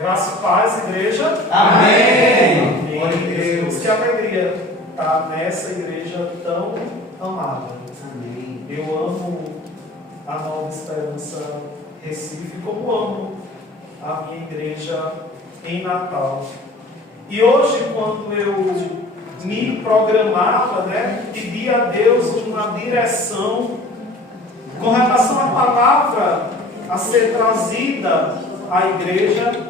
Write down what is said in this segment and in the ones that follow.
Graça e paz, igreja. Amém. Glória a Deus. Que alegria estar nessa igreja tão amada. Amém. Eu amo a Nova Esperança Recife, como amo a minha igreja em Natal. E hoje, quando eu me programava, pedi a Deus uma direção com relação à palavra a ser trazida à igreja.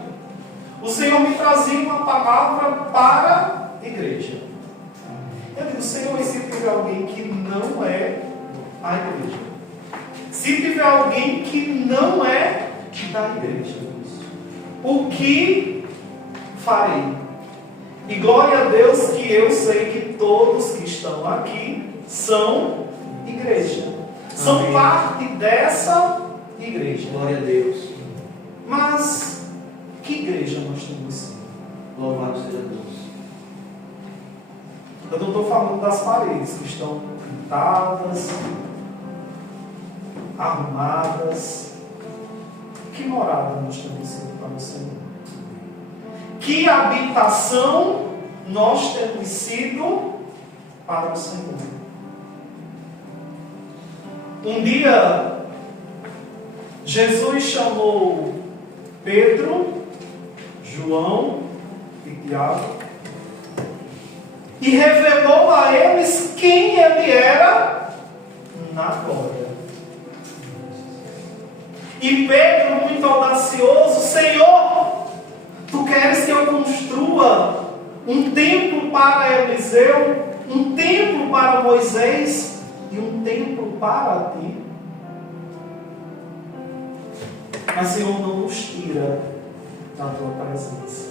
O Senhor me trazia uma palavra para a igreja. Eu digo, Senhor, e se tiver alguém que não é a igreja? Se tiver alguém que não é da igreja, o que farei? E glória a Deus que eu sei que todos que estão aqui são igreja. São Amém. parte dessa igreja. Glória a Deus. Mas que igreja nós temos sido? Louvado seja Deus. Eu não estou falando das paredes que estão pintadas, arrumadas. Que morada nós temos sido para o Senhor? Que habitação nós temos sido para o Senhor? Um dia, Jesus chamou Pedro, João e Tiago e revelou a eles quem ele era na glória. E Pedro, muito audacioso: Senhor, Tu queres que eu construa um templo para Eliseu, um templo para Moisés e um templo para Ti? Mas, Senhor, não nos tira da Tua presença.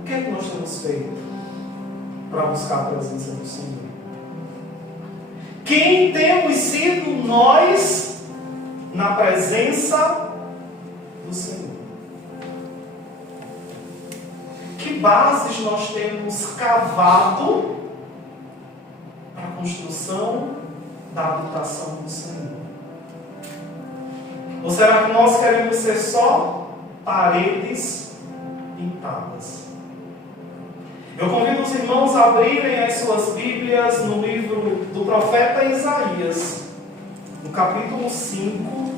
O que é que nós temos feito para buscar a presença do Senhor? Quem temos sido nós na presença do Senhor? Que bases nós temos cavado para a construção da habitação do Senhor? Ou será que nós queremos ser só paredes pintadas? Eu convido os irmãos a abrirem as suas Bíblias no livro do profeta Isaías, no capítulo 5.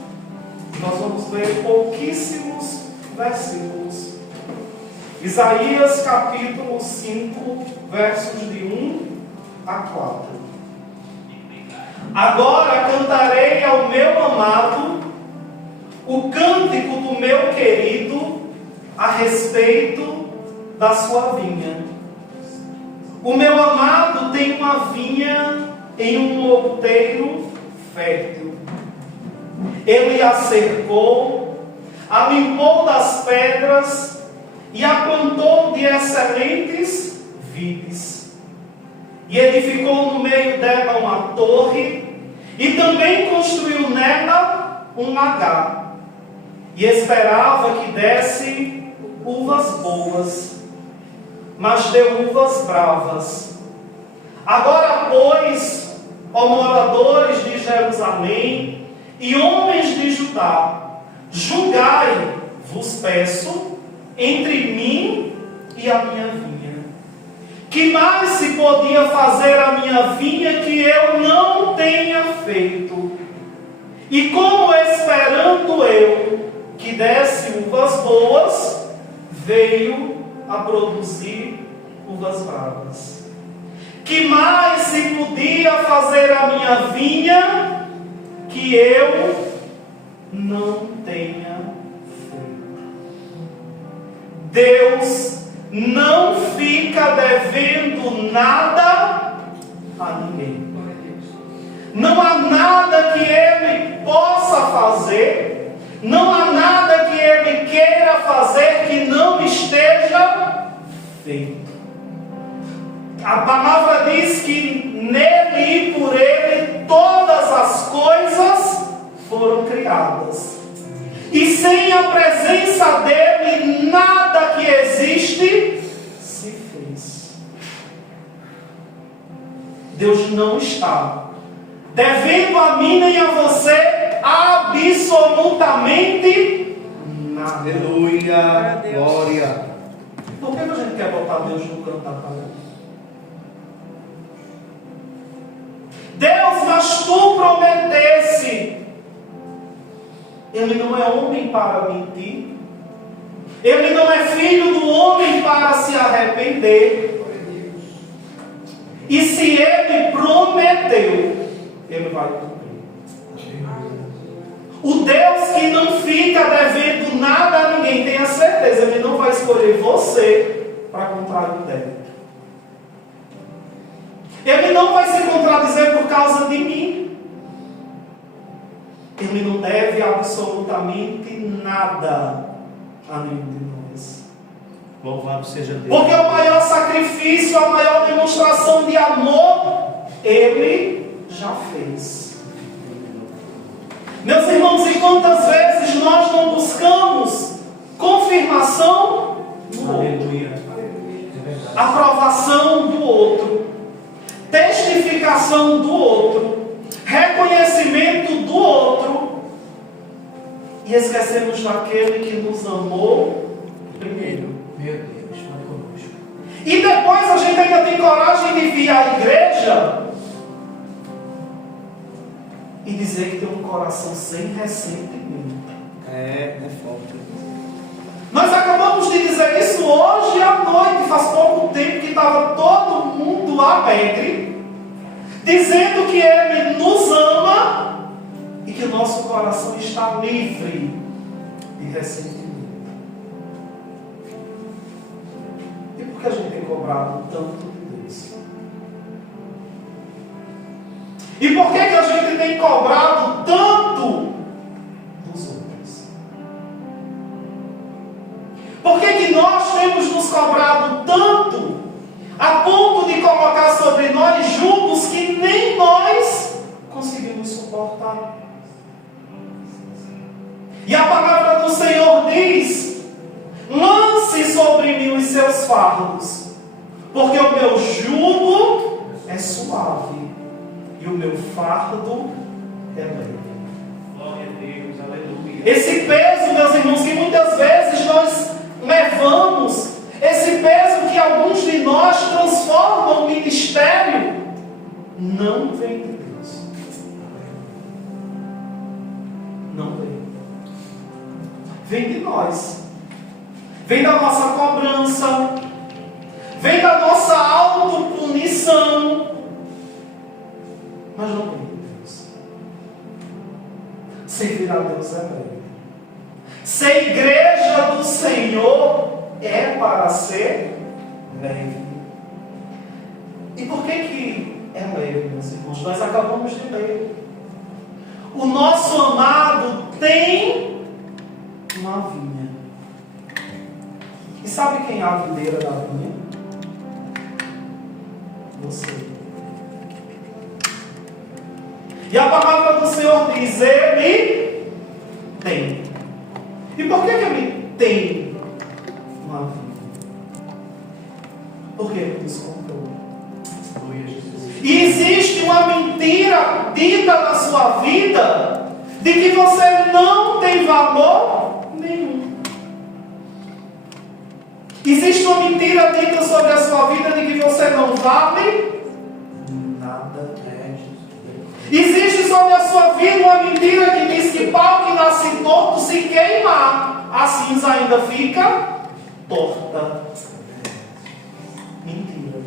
Nós vamos ler pouquíssimos versículos. Isaías capítulo 5, versos de 1 a 4. Agora cantarei ao meu amado o cântico do meu querido a respeito da sua vinha. O meu amado tem uma vinha em um outeiro fértil. Ele a cercou, a limpou das pedras e a plantou de excelentes vides. E edificou no meio dela uma torre e também construiu nela um lagar. E esperava que desse uvas boas, mas deu uvas bravas. Agora, pois, ó moradores de Jerusalém e homens de Judá, julgai, vos peço, entre mim e a minha vinha. Que mais se podia fazer a minha vinha que eu não tenha feito? E como esperando eu que desse uvas boas, veio a produzir uvas bravas. Que mais se podia fazer a minha vinha que eu não tenha feito? Deus não fica devendo nada a ninguém. Não há nada que Ele possa fazer, não há nada que Ele queira fazer que não esteja feito. A palavra diz que nele e por Ele todas as coisas foram criadas. E sem a presença dEle, nada que existe se fez. Deus não está devendo a mim nem a você absolutamente absolutamente nada. Aleluia. Glória. Por que a gente quer botar Deus no canto da parede? Deus, mas tu prometesse. Ele não é homem para mentir. Ele não é filho do homem para se arrepender. E se ele prometeu, ele vai cumprir. O Deus que não fica devendo nada a ninguém, tenha certeza, ele não vai escolher você para contrair o débito. Ele não vai se contradizer por causa de mim. Ele não deve absolutamente nada a nenhum de nós. Louvado seja Deus. Porque o maior sacrifício, a maior demonstração de amor, Ele já fez. Meus irmãos, e quantas vezes nós não buscamos confirmação do outro, Aleluia. aprovação do outro, testificação do outro, reconhecimento do outro, e esquecemos daquele que nos amou primeiro. Meu Deus, vai conosco. E depois a gente ainda tem coragem de vir à igreja e dizer que tem um coração sem ressentimento. É forte. Nós acabamos de dizer isso hoje à noite, faz pouco tempo que estava todo mundo alegre, dizendo que Ele nos ama e que o nosso coração está livre de ressentimento. E por que a gente tem cobrado tanto de Deus? E por que a gente tem cobrado tanto dos outros? Por que nós temos nos cobrado tanto a ponto de colocar sobre nós julgos que nem nós conseguimos suportar? E a palavra do Senhor diz: lance sobre mim os seus fardos, porque o meu jugo é suave e o meu fardo é leve. Glória a Deus, aleluia. Esse peso, meus irmãos, que muitas vezes nós levamos, esse peso que alguns de nós transformam o ministério, não vem de Deus. Não vem. Vem de nós. Vem da nossa cobrança. Vem da nossa autopunição. Mas não vem de Deus. Servir a Deus é leve. Ser igreja do Senhor é para ser leve. E por que é leve, meus irmãos? Nós acabamos de ler. O nosso amado tem uma vinha. E sabe quem é a videira da vinha? Você. E a palavra do Senhor diz: Ele tem. E por que Ele tem uma vinha? Porque Ele nos comprou. E existe uma mentira dita na sua vida de que você não tem valor nenhum. Existe uma mentira dita sobre a sua vida de que você não vale nada. Existe sobre a sua vida uma mentira que diz que pau que nasce torto, se queimar, a cinza ainda fica torta. Mentira.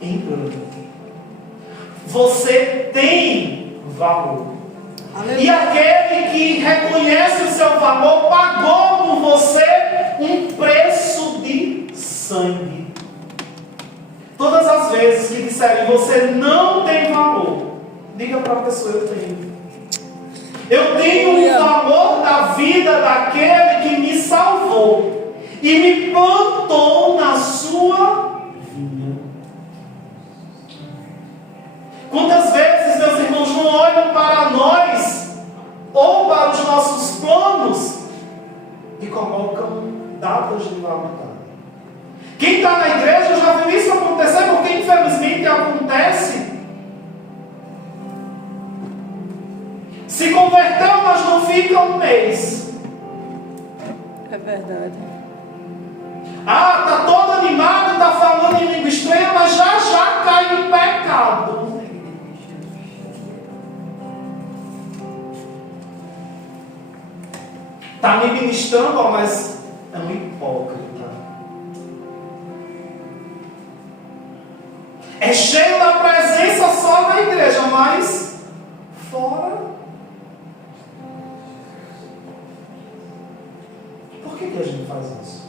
Engano. Você tem valor. Aleluia. E aquele que reconhece o seu valor pagou por você um preço de sangue. Todas as vezes que disserem você não tem valor, diga para a pessoa: eu tenho. Eu tenho o valor da vida daquele que me salvou e me plantou na sua vinha. Quantas vezes, meus irmãos, não olham para nós ou para os nossos planos e colocam datas de validade? Quem está na igreja já viu isso acontecer, porque infelizmente acontece. Se converteu, mas não fica um mês. É verdade. Ah, está todo animado, está falando em língua estranha, mas já cai em pecado. Está me ministrando, mas é um hipócrita. É cheio da presença só na igreja, mas fora. Por que a gente faz isso?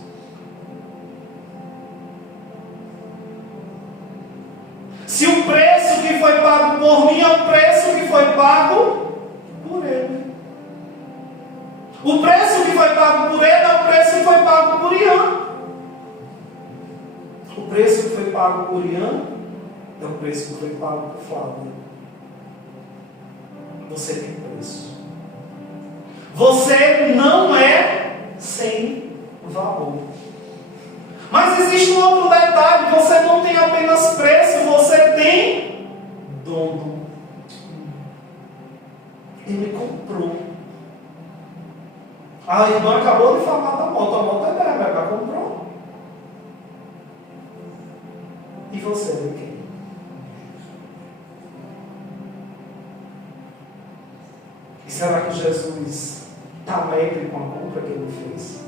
Se o preço que foi pago por mim é o preço que foi pago por ele. O preço que foi pago por ele é o preço que foi pago por Ian. O preço que foi pago por Ian é o preço que foi pago por Flávio. Você tem preço. Você não é sem valor. Mas existe um outro detalhe: você não tem apenas preço, você tem dono. Ele comprou. A irmã acabou de falar da moto. A moto é dela, ela comprou. E você é de quem? E será que Jesus está alegre com a compra que ele fez?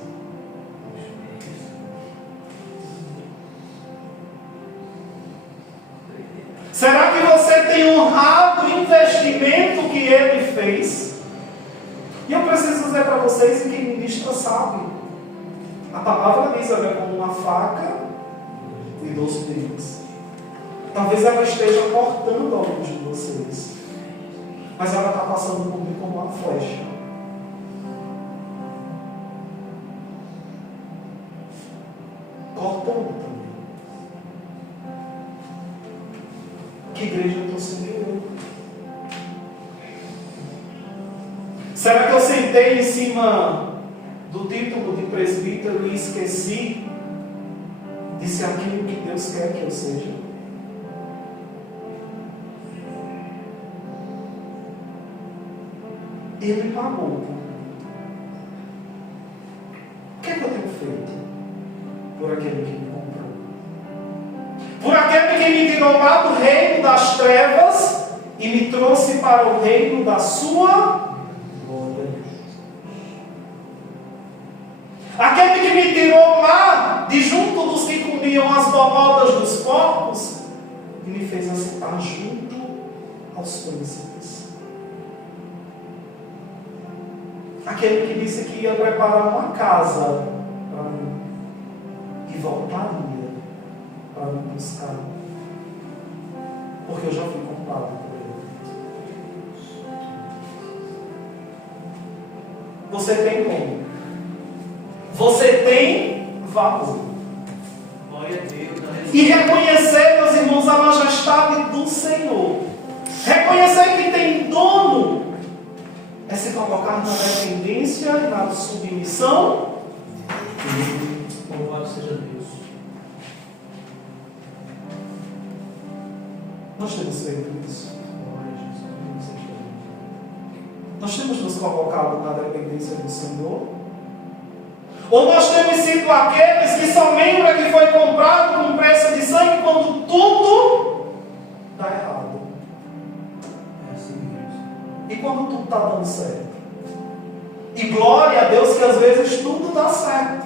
Será que você tem honrado o investimento que ele fez? E eu preciso dizer para vocês, e quem ministra sabe, a palavra diz, ela é como uma faca e 2 bicos. Talvez ela esteja cortando alguns de vocês, mas ela está passando por mim como uma flecha. Cortando também. Que igreja eu estou sendo eu? Será que eu sentei em cima do título de presbítero e esqueci de ser aquilo que Deus quer que eu seja? Ele pagou. O que é que eu tenho feito por aquele que me comprou? Por aquele que me tirou lá do reino das trevas e me trouxe para o reino da sua glória. Aquele que me tirou lá de junto dos que comiam as bobodas dos porcos e me fez assentar junto aos príncipes. Aquele que disse que ia preparar uma casa para mim e voltaria para me buscar, porque eu já fui comprado por ele. Você tem nome, você tem valor. Glória a Deus. E reconhecer, meus irmãos, a majestade do Senhor, reconhecer que tem dono, é se colocar na dependência e na submissão. Louvado seja Deus. Nós temos feito isso. Nós temos nos colocado na dependência do Senhor? Ou nós temos sido aqueles que só lembram que foi comprado com preço de sangue quando tudo está errado? É assim mesmo. E quando tudo está dando certo? E glória a Deus que às vezes tudo dá certo.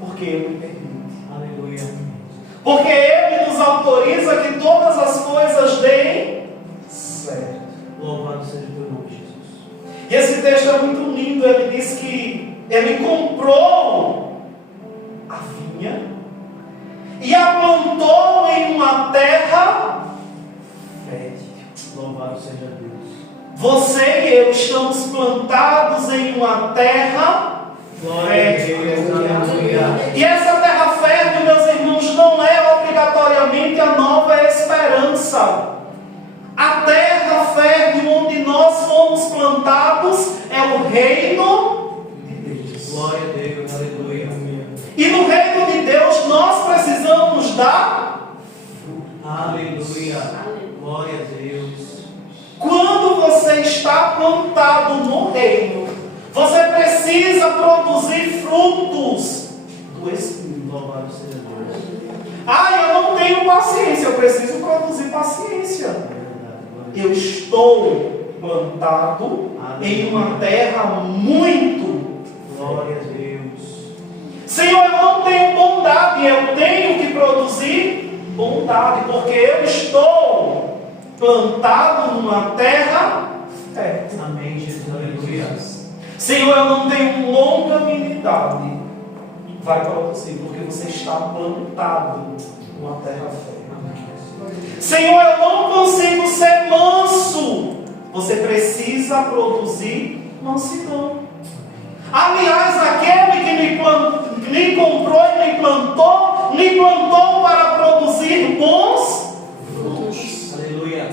Porque Ele permite. Aleluia. Porque Ele nos autoriza que todas as coisas deem certo. Louvado seja o teu nome, Jesus. E esse texto é muito lindo. Ele diz que Ele comprou a vinha e a plantou em uma terra fértil. Louvado seja Deus. Você e eu estamos plantados em uma terra Glória a fértil. Deus. Aleluia. E essa terra fértil, meus irmãos, não é obrigatoriamente a Nova Esperança. A terra fértil onde nós fomos plantados é o reino de Deus. Glória a Deus. Aleluia. E no reino de Deus nós precisamos dar fruto. Aleluia. Glória a Deus. Quando está plantado no reino, você precisa produzir frutos do Espírito. Louvado seja Deus. Eu não tenho paciência, eu preciso produzir paciência. Eu estou plantado em uma terra muito. Glória a Deus. Senhor, eu não tenho bondade, eu tenho que produzir bondade, porque eu estou plantado numa terra fértil. Amém, Jesus. Aleluia. Senhor, eu não tenho longanimidade. Vai produzir, porque você está plantado numa terra fértil. Senhor, eu não consigo ser manso. Você precisa produzir mansidão. Aliás, aquele que me comprou e me plantou para produzir bons frutos. Aleluia.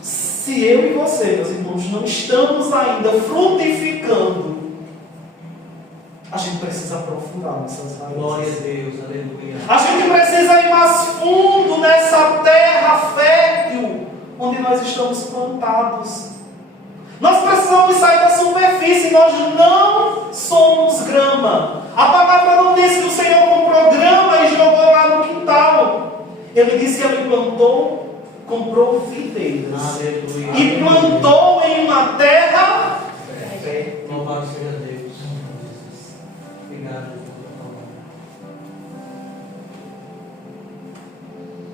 Se eu e você, meus irmãos, não estamos ainda frutificando, a gente precisa aprofundar nessas raízes. Glória a Deus. Aleluia. A gente precisa ir mais fundo nessa terra fértil onde nós estamos plantados. Nós precisamos sair da superfície. Nós não somos grama. A palavra não diz que o Senhor comprou grama e jogou lá no quintal. Ele disse que ele plantou, comprou videiras. Aleluia. E plantou em uma terra fértil. Louvado seja Deus. Obrigado.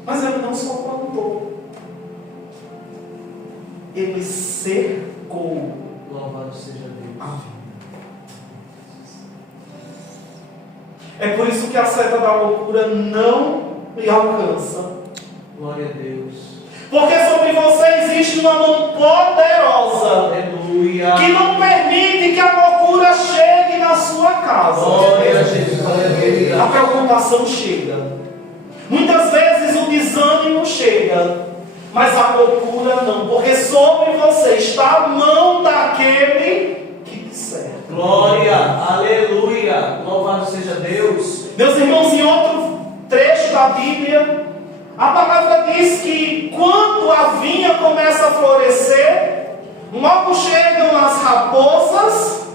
Mas ele não só plantou, ele cercou. Louvado seja Deus. É por isso que a seta da loucura não me alcança. Glória a Deus. Porque sobre você existe uma mão poderosa Aleluia. que não permite que a loucura chegue na sua casa. Glória a Jesus. Aleluia. A preocupação chega. Muitas vezes o desânimo chega, mas a loucura não, porque sobre você está a mão daquele que te serve. Glória, aleluia, louvado seja Deus. Meus irmãos, em outro trecho da Bíblia, a palavra diz que quando a vinha começa a florescer, logo chegam as raposas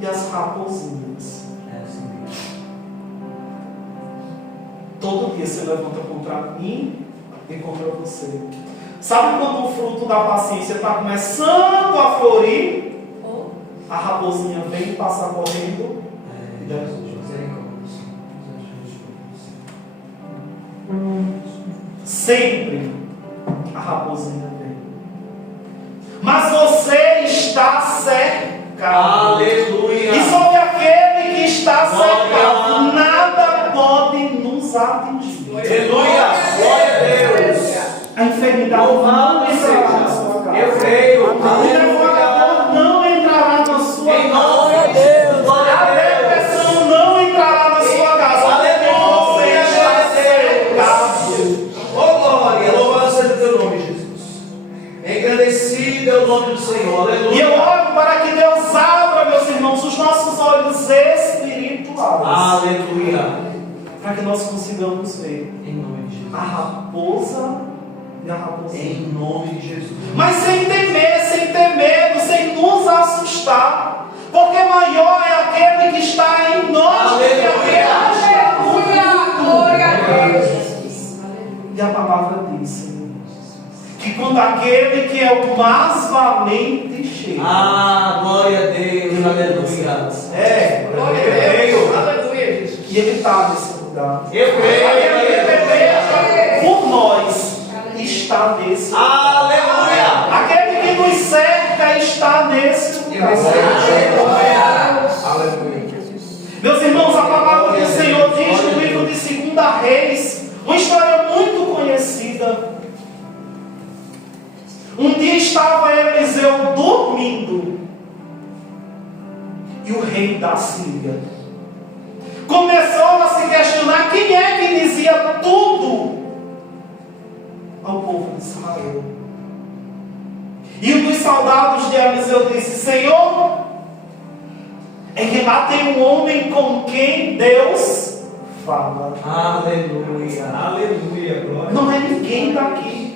e as raposinhas. É assim mesmo. Todo dia se levanta contra mim e contra você. Sabe quando o fruto da paciência está começando a florir? A raposinha vem e passa correndo e derruba. Sempre a raposinha vem. Mas você está cercado. Aleluia. E sobre aquele que está cercado, Glória. nada pode nos atingir. Aleluia, glória a Deus. A enfermidade Louvado não entrará na seja. sua casa. Eu creio. O devorador não entrará na sua Em casa. nome de Deus. Glória A a Deus. depressão não entrará na sua casa. Aleluia, Você está cercado. Oh glória, louvado seja o teu nome, Jesus. Engrandecido é o nome do Senhor. E Aleluia. eu oro para que Deus abra, meus irmãos, os nossos olhos espirituais. Aleluia. Para que nós consigamos ver Em nome de a Jesus. raposa e a raposinha. Em nome de Jesus. Mas sem temer, sem ter medo, sem nos assustar. Porque maior é aquele que está em nós do que aquele que está no mundo. Glória a Deus. E a palavra diz, Senhor, que quando aquele que é o mais valente chega. Glória a Deus. Aleluia. Glória Eu a Deus. creio. Aleluia, Jesus. E ele está nesse lugar. Eu creio. Aquele que Aleluia. peleja por nós está nesse lugar. Aleluia. Aquele que nos cerca está nesse lugar. Aleluia. Meus irmãos, a palavra do Senhor diz no livro de 2 Reis, uma história muito conhecida. Um dia estava Eliseu dormindo e o rei da Síria começou a se questionar quem é que dizia tudo ao povo de Israel. E um dos soldados de Eliseu disse: Senhor, é que lá tem um homem com quem Deus fala. Aleluia. Aleluia. Glória. Não é ninguém daqui.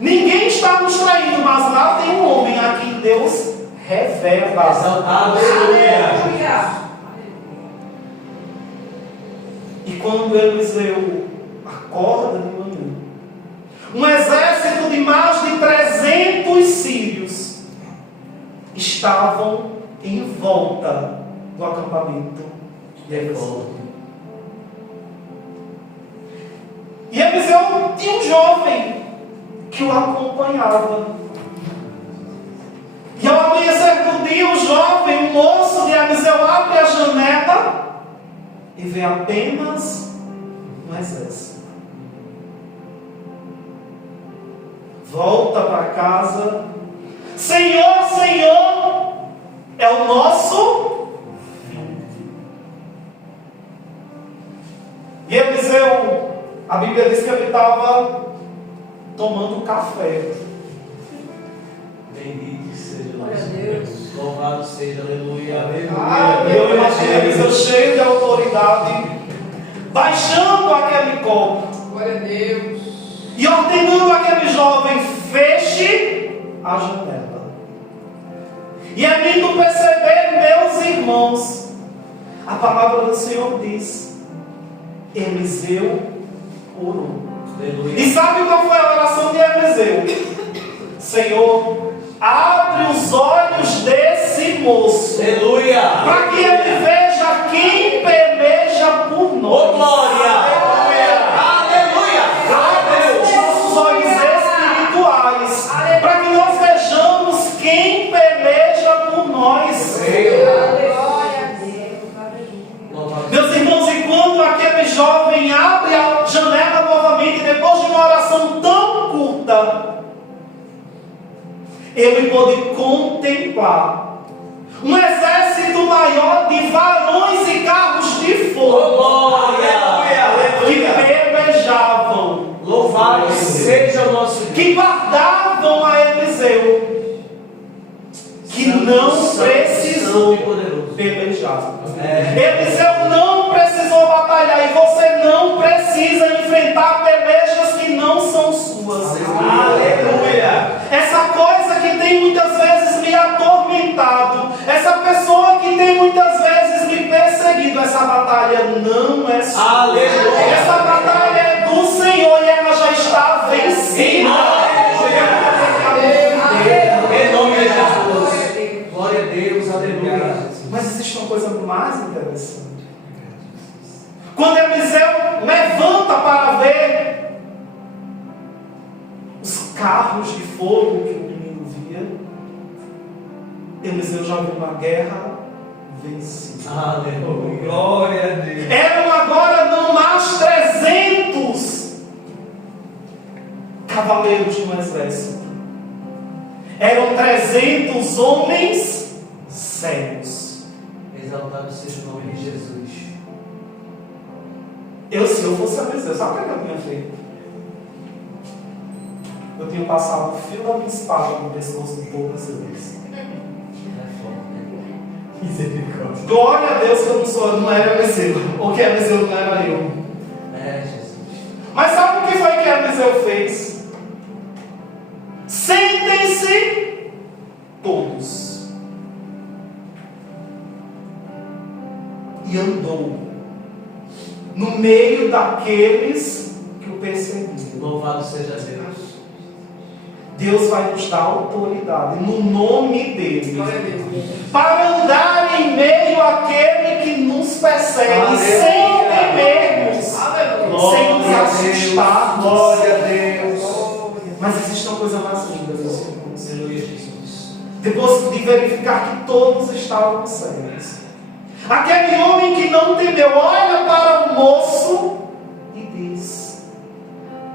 Ninguém está nos traindo, mas lá tem Deus revela. Aleluia. E quando Eliseu acorda de manhã, um exército de mais de 300 sírios estavam em volta do acampamento de Eliseu. E Eliseu tinha um jovem que o acompanhava. E ao amanhecer do dia, o jovem, o moço de Eliseu, abre a janela e vê apenas um exército. Volta para casa. Senhor, Senhor, é o nosso fim. E Eliseu, a Bíblia diz que ele estava tomando café. Bendito seja o Glória nosso a Deus. Deus. Louvado seja, aleluia. E eu imagino Eliseu cheio de autoridade, baixando aquele copo Glória a Deus. e ordenando aquele jovem: feche a janela. E é lindo perceber, meus irmãos, a palavra do Senhor diz: Eliseu orou. Aleluia. E sabe qual foi a oração de Eliseu? Senhor, abre os olhos desse moço, Aleluia. para que ele veja quem peleja por nós. Oh, glória. Aleluia. Abre os nossos olhos espirituais, para que nós vejamos quem peleja por nós. Glória a Deus. Meus irmãos, e quando aquele jovem abre a janela novamente, depois de uma oração tão curta, ele pôde contemplar um exército maior de varões e carros de fogo, Glória. que pelejavam, Louvado seja o nosso Deus. que guardavam a Eliseu, que não precisou pelejar. Eliseu não precisou batalhar, e você não precisa enfrentar pelejas que não são suas. Aleluia. Essa coisa que tem muitas vezes me atormentado, essa pessoa que tem muitas vezes me perseguido, essa batalha não é sua. Aleluia. Essa batalha é do Senhor e ela já está vencida. Em nome de Jesus. Glória a Deus. Aleluia. Mas existe uma coisa mais interessante. Quando Eliseu levanta para ver os carros de fogo que o menino via, Eliseu já viu uma guerra vencida. Aleluia. Glória a Deus. Eram agora não mais 300 cavaleiros de um exército. Eram 300 homens cegos. Exaltado seja o nome de Jesus. Se eu fosse Eliseu, sabe o que eu tinha feito? Eu tinha passado o fio da minha espada no pescoço de todas eles. Misericórdia. Glória a Deus que eu não era Eliseu, ou que Eliseu não era eu. Jesus. Mas sabe o que foi que Eliseu fez? Sentem-se todos. E andou no meio daqueles que o perseguiam. Louvado seja Deus. Deus vai nos dar autoridade no nome dele Glória a Deus. para andar em meio àquele que nos persegue, Aleluia. sem temermos, Aleluia. sem nos assustarmos. Glória a Deus. Mas existe uma coisa mais linda, meus irmãos. Aleluia, Jesus. Depois de verificar que todos estavam cegos, aquele homem que não temeu olha para o moço e diz: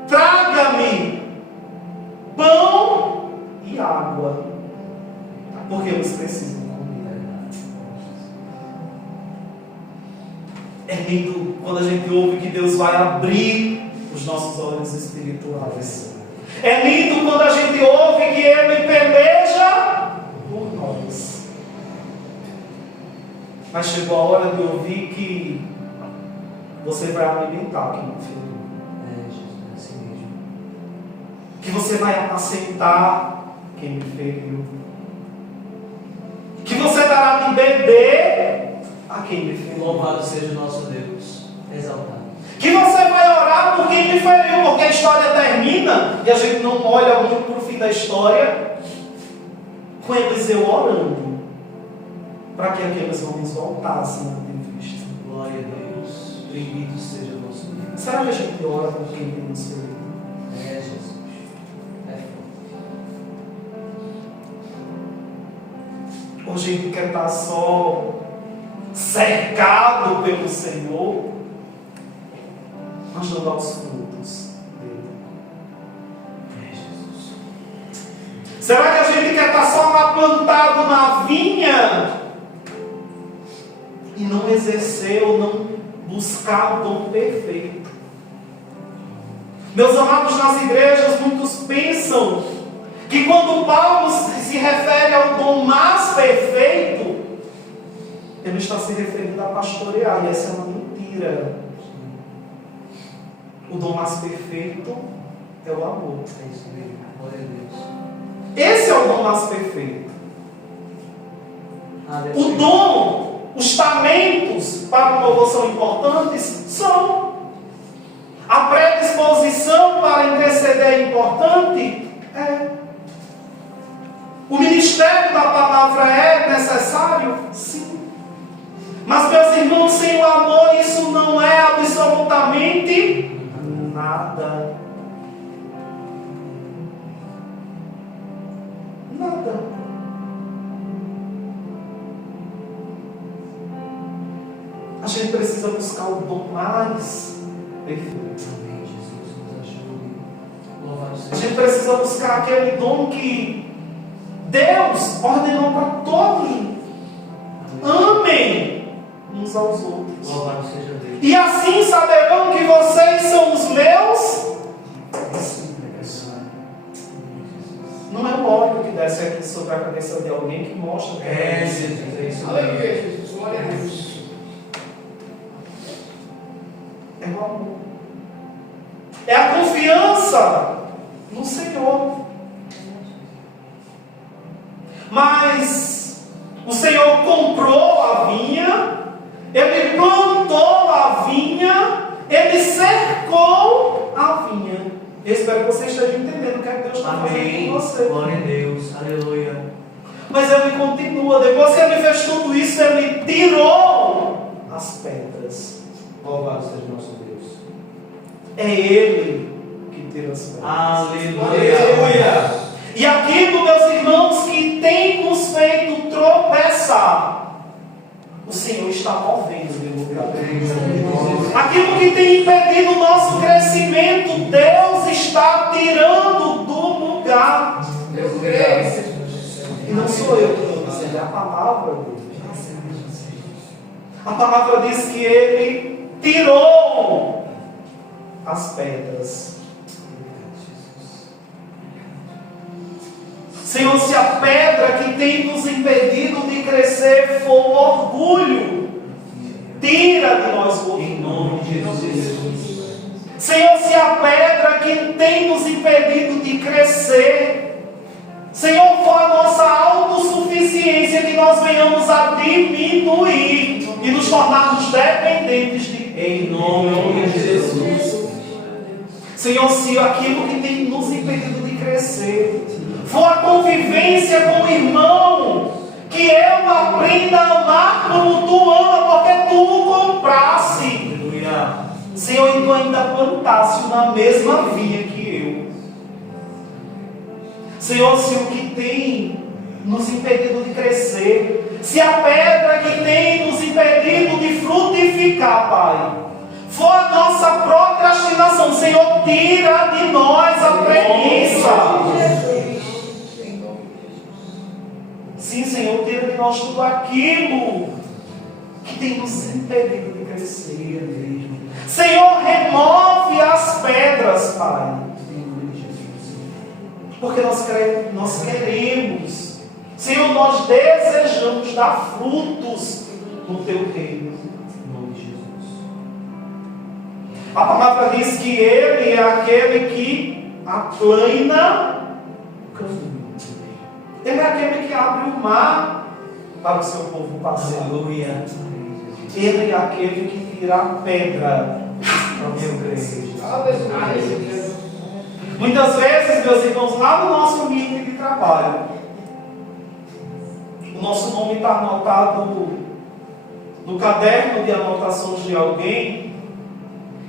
traga-me pão e água, porque eles precisam comer. É lindo quando a gente ouve que Deus vai abrir os nossos olhos espirituais. É lindo quando a gente ouve que Ele peleja por nós. Mas chegou a hora de ouvir que você vai alimentar quem não feriu. Jesus, é assim mesmo. Que você vai apacentar quem me feriu. que você dará de beber a quem me feriu. Louvado seja o nosso Deus. Exaltado. Que você vai orar por quem me feriu, porque a história termina, e a gente não olha muito para o fim da história, com Eliseu orando, para que aqueles homens voltassem a ter visto. Glória a Deus. Bendito seja o nosso Deus. Será que a gente ora por quem nos feriu? É Jesus. Ou a gente quer estar só cercado pelo Senhor, mas não dá os frutos dele? É Jesus. Será que a gente quer estar só lá plantado na vinha e não exercer ou não buscar o dom perfeito? Meus amados, nas igrejas, muitos pensam que quando Paulo se refere ao dom mais perfeito, ele está se referindo a pastorear, e essa é uma mentira. O dom mais perfeito é o amor. É isso mesmo. Glória a Deus. Esse é o dom mais perfeito. O dom, os talentos para o louvor são importantes? São. A predisposição para interceder é importante? É. O ministério da palavra é necessário? Sim. Mas, meus irmãos, sem o amor isso não é absolutamente nada. Nada. A gente precisa buscar o dom mais perfeito. Amém, Jesus. Nos ajude. Louvado A seja. gente precisa buscar aquele dom que Deus ordenou para todos. Amem uns aos outros. Louvado seja Deus. E assim saberão que vocês são os meus discípulos. Não é o óleo que desce aqui sobre a cabeça de alguém que mostra que É, é Jesus. É isso Aleluia, mesmo. Jesus. Glória a Deus. É o amor. É a confiança no Senhor. Mas o Senhor comprou a vinha, Ele plantou a vinha, Ele cercou a vinha. Eu espero que você esteja entendendo o que é que Deus está fazendo Amém. com você. Glória a Deus. Aleluia. Mas Ele continua. Depois que Ele fez tudo isso, Ele tirou as pedras. Louvado seja o nosso Deus. É Ele que tira as pedras. Aleluia. E aquilo, meus irmãos, que tem nos feito tropeçar, o Senhor está movendo de lugar. Aquilo que tem impedido o nosso crescimento, Deus está tirando do lugar. Eu creio. E não sou eu que estou dizendo, é a palavra dele. A palavra diz que Ele tirou as pedras. Senhor, se a pedra que tem nos impedido de crescer for o orgulho, tira de nós o orgulho. Em nome de Jesus. Senhor, se a pedra que tem nos impedido de crescer, Senhor, for a nossa autossuficiência, que nós venhamos a diminuir e nos tornarmos dependentes de Ti. Em nome de Jesus. Senhor, se aquilo que tem nos impedido de crescer for a convivência com o irmão, que eu aprenda a amar como Tu ama, porque Tu o comprasse. Aleluia. Senhor, e Tu ainda plantasse na mesma vinha que eu. Senhor, se o que tem nos impedido de crescer, se a pedra que tem nos impedido de frutificar, Pai, for a nossa procrastinação, Senhor, tira de nós a preguiça. Sim, Senhor, tira de nós tudo aquilo que tem nos impedido de crescer. Senhor, remove as pedras, Pai. Porque nós queremos, Senhor, nós desejamos dar frutos no Teu reino. Em nome de Jesus. A palavra diz que Ele é aquele que aplana o caminho. Ele é aquele que abre o mar para o seu povo passar. Aleluia. Ele é aquele que tira a pedra. Meu Deus. Aleluia. Muitas vezes, meus irmãos, lá no nosso ambiente de trabalho, o nosso nome está anotado no caderno de anotações de alguém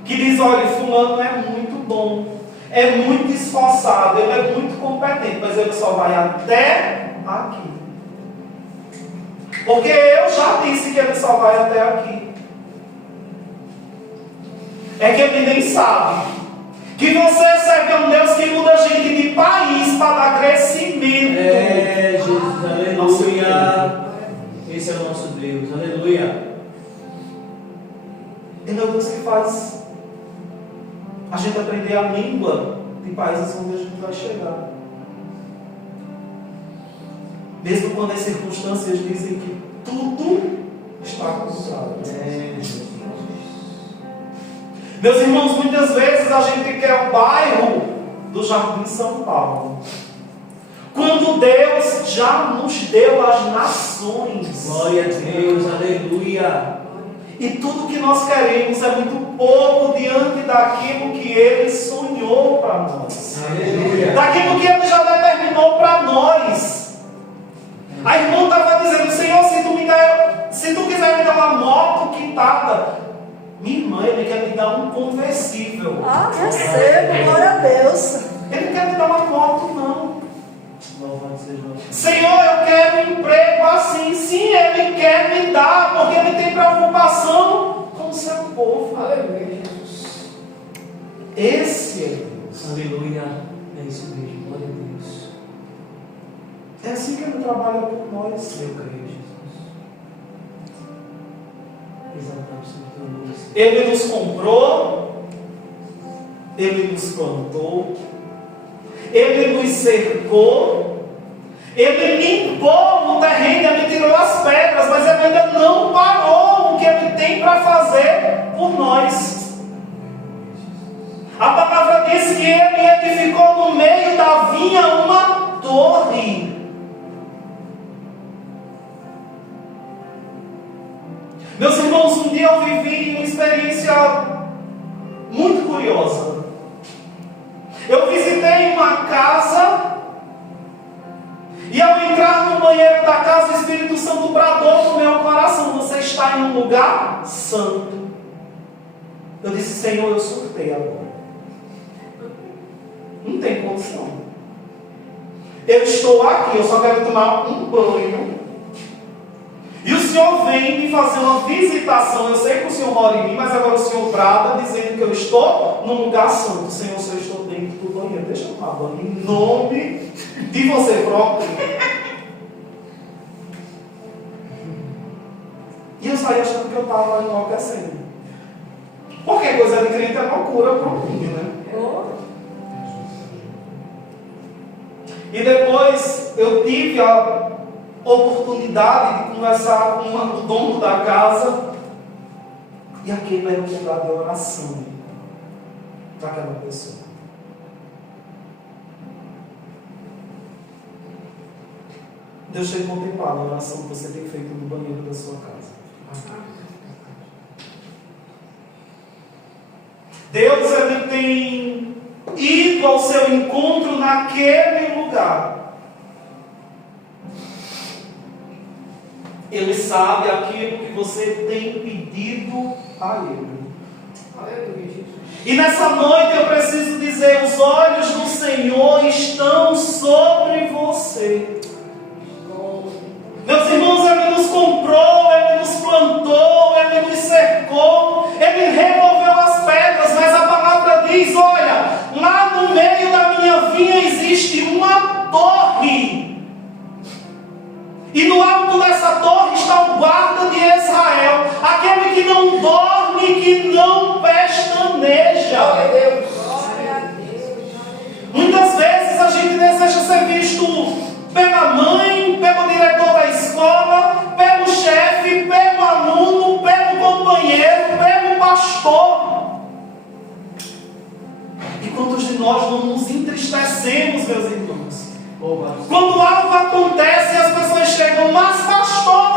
que diz: olha, fulano é muito bom, é muito esforçado, ele é muito competente, mas ele só vai até aqui. Porque eu já disse que ele só vai até aqui. É que ele nem sabe que você serve a um Deus que muda a gente de país para dar crescimento. É, Jesus, aleluia. Esse é o nosso Deus, aleluia. Ele é o Deus que faz a gente aprender a língua de países onde a gente vai chegar. Mesmo quando as circunstâncias dizem que tudo está contrário. É, Jesus. Meus irmãos, muitas vezes a gente quer o bairro do Jardim São Paulo, quando Deus já nos deu as nações. Glória a Deus, aleluia. E tudo que nós queremos é muito pouco diante daquilo que Ele sonhou para nós. Aleluia. Daquilo que Ele já determinou para nós. A irmã estava dizendo: Senhor, se tu quiser me dar uma moto quitada, minha irmã, Ele quer me dar um conversível. Recebo, glória a Deus. Ele não quer me dar uma moto, não. Louvado seja o Senhor. Senhor, eu quero um emprego assim. Sim, Ele quer me dar, porque Ele tem preocupação com o seu povo. Aleluia, Jesus. Esse é Deus. Aleluia. É isso mesmo, glória a Deus. É assim que Ele trabalha por nós. Eu creio, Jesus. Exaltado seja o teu nome, Senhor. Ele nos comprou, Ele nos plantou, Ele nos cercou, Ele limpou o terreno, Ele tirou as pedras, mas Ele ainda não parou o que Ele tem para fazer por nós. A palavra diz que Ele edificou no meio da vinha uma torre. Meus irmãos, um dia eu vivi uma experiência muito curiosa. Eu visitei uma casa e ao entrar no banheiro da casa, o Espírito Santo bradou no meu coração: você está em um lugar santo. Eu disse: Senhor, eu surtei agora. Não tem condição. Eu estou aqui, eu só quero tomar um banho. E o Senhor vem me fazer uma visitação. Eu sei que o Senhor mora em mim, mas agora o Senhor brada dizendo que eu estou num lugar santo. Senhor, se eu estou dentro do banheiro, deixa eu tomar banho em nome de você próprio. E eu saí achando que eu estava enlouquecendo. Porque coisa de crente é loucura para mim, né? E depois eu tive a oportunidade de conversar com o dono da casa, e aquele era um lugar de oração para aquela pessoa. Deus tem contemplado a oração que você tem feito no banheiro da sua casa. Deus, Ele tem ido ao seu encontro naquele lugar. Ele sabe aquilo que você tem pedido a Ele. Aleluia, Jesus. E nessa noite eu preciso dizer: os olhos do Senhor estão sobre você. Meus irmãos, Ele nos comprou, Ele nos plantou, Ele nos cercou, Ele removeu as pedras, mas a palavra diz: olha, lá no meio da minha vinha existe uma torre. E no alto dessa torre está o guarda de Israel, aquele que não dorme, que não pestaneja. Glória a Deus. Glória a Deus. Muitas vezes a gente deseja ser visto pela mãe, pelo diretor da escola, pelo chefe, pelo aluno, pelo companheiro, pelo pastor. E quantos de nós não nos entristecemos, meus irmãos? Quando algo acontece, as pessoas chegam: mas pastor,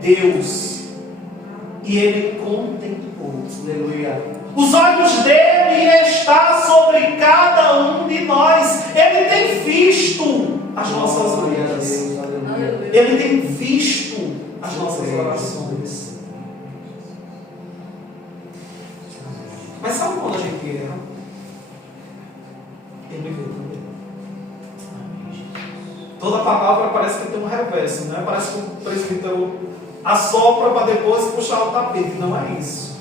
Deus. E ele contemplou. Aleluia. Os olhos dele estão sobre cada um de nós. Ele tem visto as nossas Glória a lutas. Deus, aleluia. Ele tem visto as nossas orações. Mas sabe quando a gente erra? Ele vê também. Toda palavra parece que tem um reverso, né? Parece que o presbítero assopra para depois puxar o tapete. Não é isso.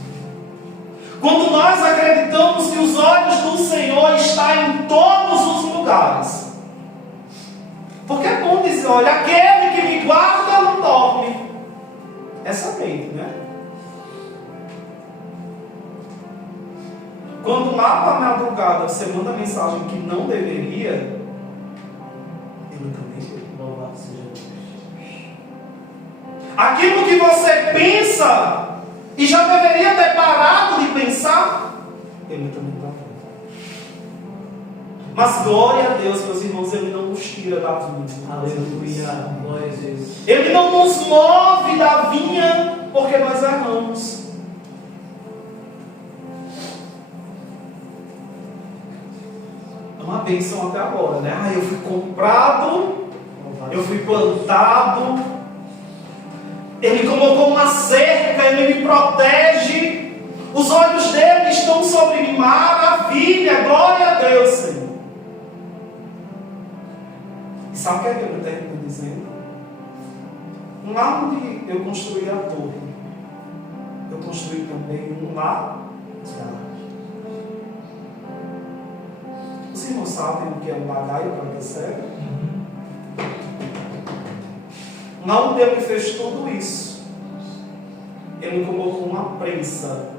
Quando nós acreditamos que os olhos do Senhor estão em todos os lugares. Porque é bom dizer, olha, aquele que me guarda não dorme. Essa mente, né? Quando lá para a madrugada você manda mensagem que não deveria, ele também vê. Louvado seja Deus. Aquilo que você pensa e já deveria ter parado de pensar, ele também está vendo. Mas glória a Deus, meus irmãos, ele não nos tira da vinha. Aleluia. Glória a Deus. Ele não nos move da vinha porque nós erramos. É uma bênção até agora, né? Eu fui comprado, eu fui plantado, ele colocou uma cerca, ele me protege, os olhos dele estão sobre mim. Maravilha, glória a Deus, Senhor. E sabe o que é que ele termina dizendo? Lá onde eu construí a torre, eu construí também um lar. Os irmãos sabem o que é um lagaio para que serve? Lá onde ele fez tudo isso, ele colocou uma prensa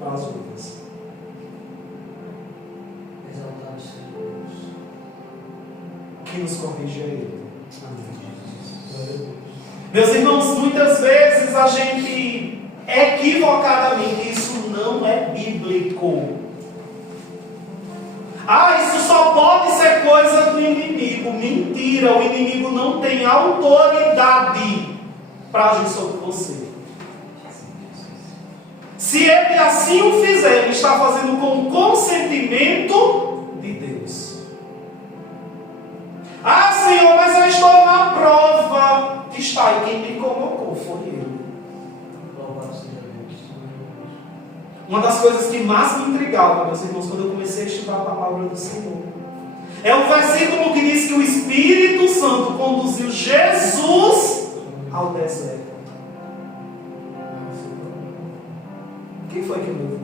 para as uvas. Exaltado seja Deus. Que nos corrige é ele. Meus irmãos, muitas vezes a gente equivocadamente, isso não é bíblico. Isso só pode ser coisa do inimigo. Mentira, o inimigo não tem autoridade para agir sobre você. Se ele assim o fizer, ele está fazendo com o consentimento de Deus. Senhor, mas eu estou na prova. Está, e quem me colocou foi ele. Louvado seja Deus. Uma das coisas que mais me intrigava, meus irmãos, quando eu comecei a estudar a palavra do Senhor, é o versículo que diz que o Espírito Santo conduziu Jesus ao deserto. Quem foi que levou?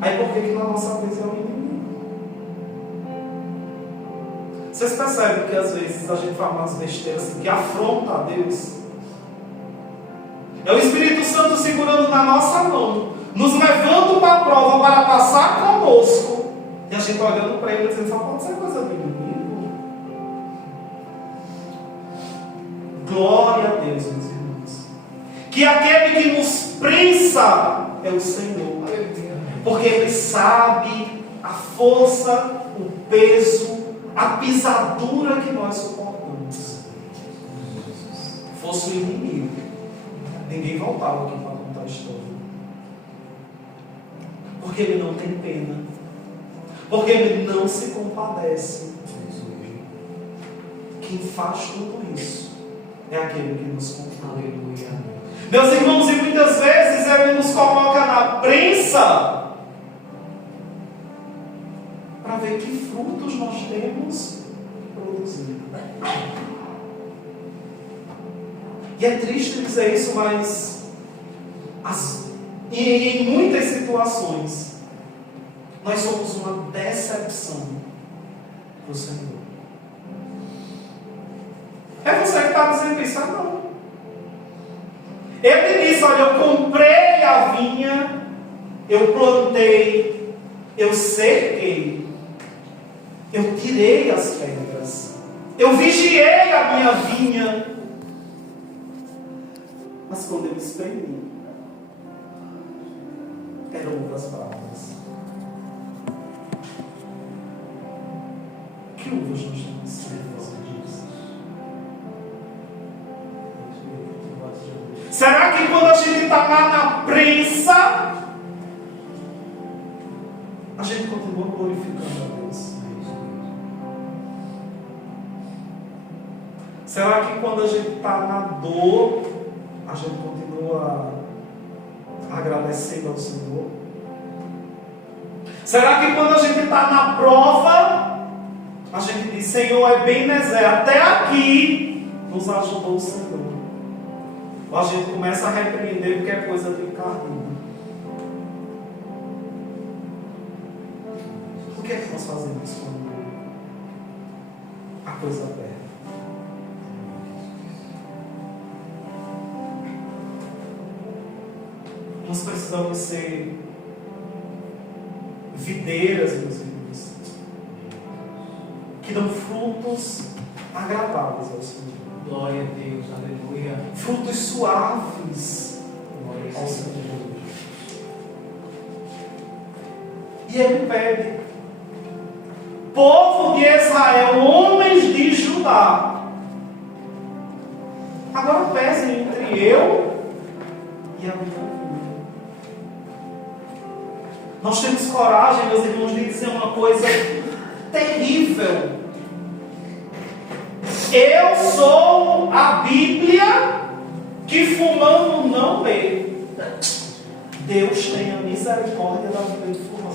Aí por que na nossa vez é o inimigo? Vocês percebem que às vezes a gente fala umas besteiras assim, que afronta a Deus? É o Espírito Santo segurando na nossa mão, nos levando para a prova para passar conosco, e a gente olhando para ele e dizendo, só pode ser coisa do inimigo. Glória a Deus, meus irmãos. Que aquele que nos prensa é o Senhor. Porque Ele sabe a força, o peso, a pisadura que nós suportamos. Fosse o inimigo, ninguém voltava aqui para contar a história. Porque Ele não tem pena. Porque Ele não se compadece. Quem faz tudo isso é aquele que nos confia. Aleluia. Meus irmãos, e muitas vezes Ele nos coloca na prensa para ver que frutos nós temos produzido. E é triste dizer isso, mas em muitas situações nós somos uma decepção para o Senhor. É você que está dizendo isso? Não. Ele disse, olha, eu comprei a vinha, eu plantei, eu cerquei, eu tirei as pedras, eu vigiei a minha vinha. Mas quando eu espremi, eram uvas bravas. Que uvas nós temos? crença, a gente continua glorificando a Deus. Será que quando a gente está na dor, a gente continua agradecendo ao Senhor? Será que quando a gente está na prova, a gente diz: Senhor, é bem Nezé, até aqui nos ajudou o Senhor? Ou a gente começa a repreender porque é coisa de carrinho? Por que é que nós fazemos isso quando a coisa perde? Nós precisamos ser videiras, meus irmãos, que dão frutos agradáveis ao Senhor. Glória a Deus, aleluia. Frutos suaves ao Senhor. E ele pede: povo de Israel, homens de Judá, agora pesem entre eu e a minha vida. Nós temos coragem, meus irmãos, de dizer uma coisa terrível. Eu sou a Bíblia que fulano não lê. Deus tenha misericórdia da vida de fulano.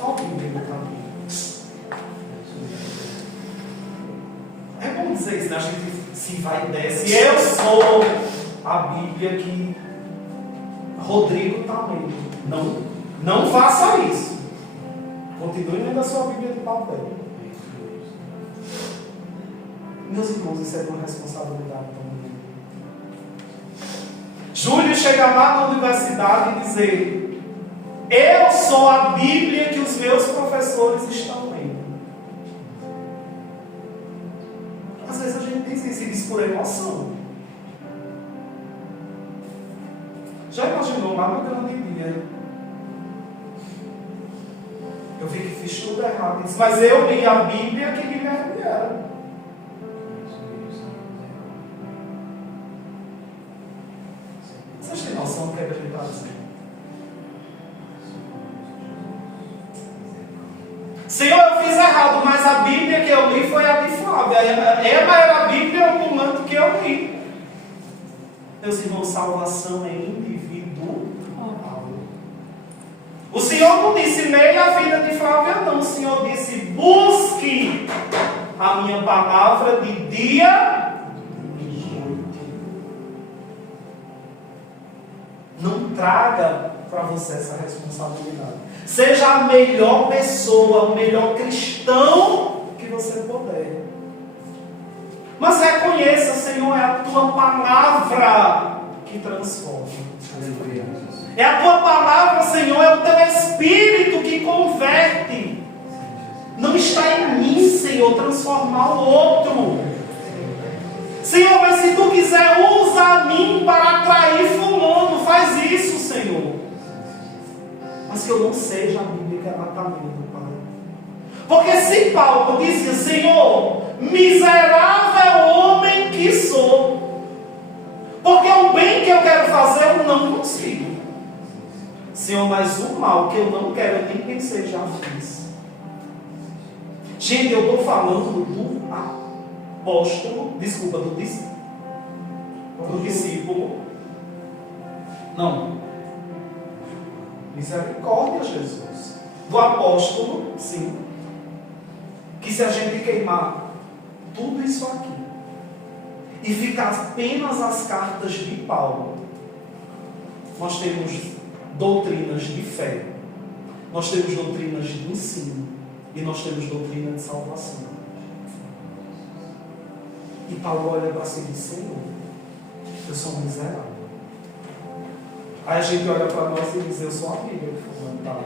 Olha a Bíblia no caminho. É bom dizer isso, né? A gente se vai e desce. Eu sou a Bíblia que Rodrigo está lendo. Não faça isso. Continue lendo a sua Bíblia de papel. Meus irmãos, isso é de uma responsabilidade tão grande. Júlio chega lá na universidade e dizer: eu sou a Bíblia que os meus professores estão lendo. Às vezes a gente diz isso e diz por emoção. Já imaginou lá no grande dia? Eu vi que fiz tudo errado. Disse: mas eu li a Bíblia que Guilherme era. Vocês têm noção do que a gente está dizendo? Senhor, eu fiz errado, mas a Bíblia que eu li foi a de Flávia. Ela era a Bíblia ambulante que eu li. Meus irmãos, salvação é individual. O Senhor não disse: leia a vida de Flávia, não. O Senhor disse: busque a minha palavra de dia e noite. Não traga para você essa responsabilidade. Seja a melhor pessoa, o melhor cristão que você puder. Mas reconheça: Senhor, é a tua palavra que transforma. Aleluia. É a tua palavra, Senhor, é o teu Espírito que converte. Não está em mim, Senhor, transformar o outro. Senhor, mas se tu quiser, usa a mim para atrair fulano. Faz isso, Senhor. Mas que eu não seja a Bíblia que ela está lendo, Pai. Porque se Paulo dizia: Senhor, miserável homem que sou, porque o bem que eu quero fazer eu não consigo. Senhor, mas o mal que eu não quero, eu nem pensei, já fiz. Gente, eu estou falando do apóstolo, desculpa, do discípulo. Não. Misericórdia, Jesus. Do apóstolo, sim. Que se a gente queimar tudo isso aqui e ficar apenas as cartas de Paulo, nós temos doutrinas de fé, nós temos doutrinas de ensino e nós temos doutrina de salvação. E Paulo olha para si e diz: Senhor, eu sou um miserável. Aí a gente olha para nós e diz: eu sou a Bíblia que foi mandada.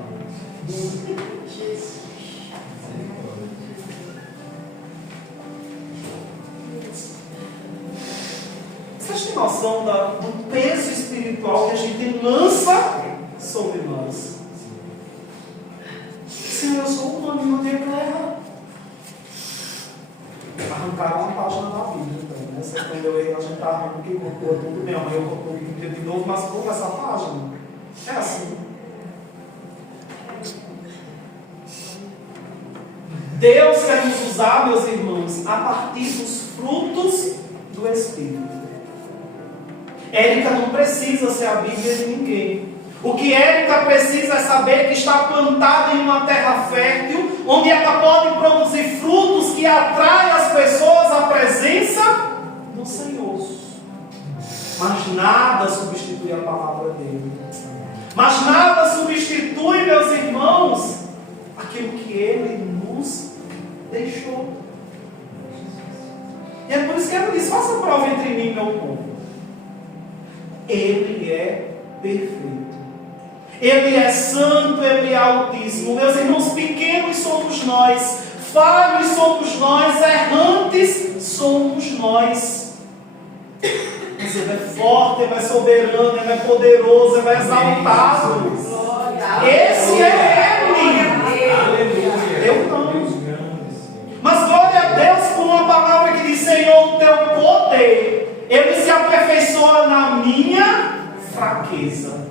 Vocês têm noção do peso espiritual que a gente lança sobre nós? Senhor, eu sou humano, não tenho que errar. Arrancaram uma página da Bíblia, então, né? né? Você quando eu errei, a gente tá rindo que colocou tudo bem. Amanhã eu coloquei de novo, mas vou essa página. É assim. Deus quer nos usar, meus irmãos, a partir dos frutos do Espírito. Érica não precisa ser a Bíblia de ninguém. O que Érica precisa é saber que está plantada em uma terra fértil, onde ela pode produzir frutos que atraem as pessoas à presença do Senhor. Mas nada substitui a palavra dele. Mas nada substitui, meus irmãos, aquilo que ele nos deixou. E é por isso que ele diz: faça prova entre mim e meu povo. Ele é perfeito. Ele é santo, ele é altíssimo. Meus irmãos, pequenos somos nós, falhos somos nós, errantes somos nós. Mas ele é forte, ele é soberano, ele é poderoso, ele é exaltado. Esse é ele. Aleluia. Eu não. Mas glória a Deus por uma palavra que diz: Senhor, o teu poder, ele se aperfeiçoa na minha fraqueza.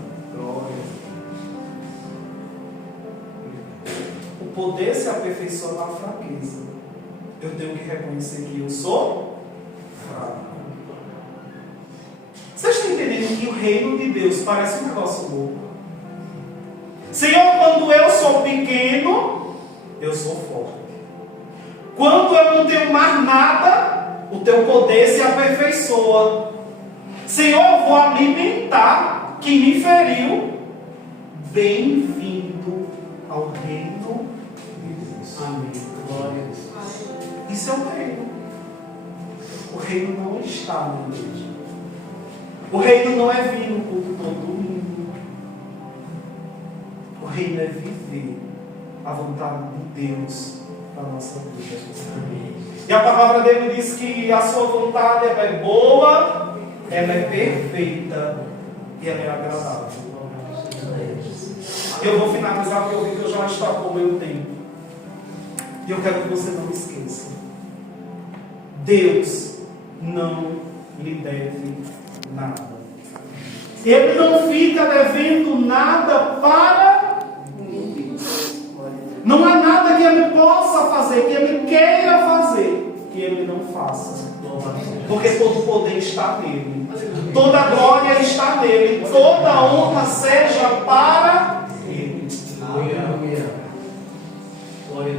O poder se aperfeiçoa na fraqueza. Eu tenho que reconhecer que eu sou fraco. Vocês estão entendendo que o reino de Deus parece um negócio louco? Senhor, quando eu sou pequeno, eu sou forte. Quando eu não tenho mais nada, o teu poder se aperfeiçoa. Senhor, eu vou alimentar quem me feriu. Bem-vindo ao reino de Deus. Amém. Glória a Deus. Isso é o reino. O reino não está na igreja. O reino não é vir no culto todo domingo. O reino é viver a vontade de Deus para a nossa vida. Amém. E a palavra dele diz que a sua vontade é boa, ela é perfeita e ela é agradável. Eu vou finalizar porque eu vi que eu já estragou o meu tempo. E eu quero que você não esqueça. Deus não lhe deve nada. Ele não fica devendo nada para ninguém. Não há nada que ele possa fazer, que ele queira fazer, que ele não faça. Porque todo o poder está nele. Toda a glória está nele. Toda a honra seja para ele.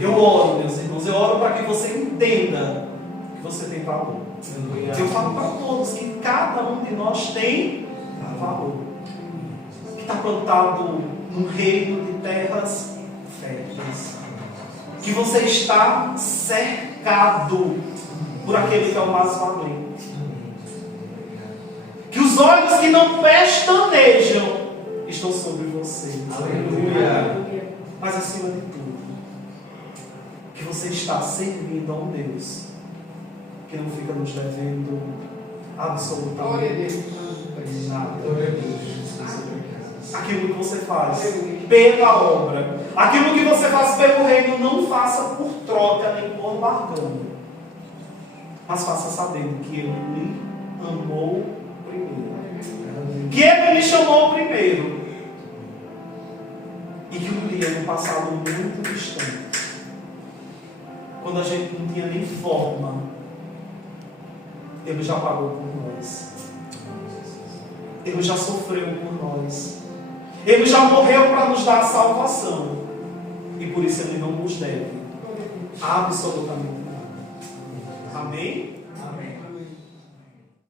Eu oro, meus irmãos. Eu oro para que você entenda que você tem valor. Eu falo para todos que cada um de nós tem valor. Que está plantado num reino de terras férteis. Que você está cercado por aquele que é o mais valente. Que os olhos que não pestanejam estão sobre você. Aleluia. Mas acima de tudo, que você está servindo a um Deus que não fica nos devendo absolutamente nada. Aquilo que você faz pela obra, aquilo que você faz pelo reino, não faça por troca nem por barganha, mas faça sabendo que Ele me amou primeiro, que Ele me chamou primeiro, e que um dia, no passado muito distante, quando a gente não tinha nem forma, Ele já pagou por nós. Ele já sofreu por nós. Ele já morreu para nos dar a salvação. E por isso Ele não nos deve absolutamente nada. Amém?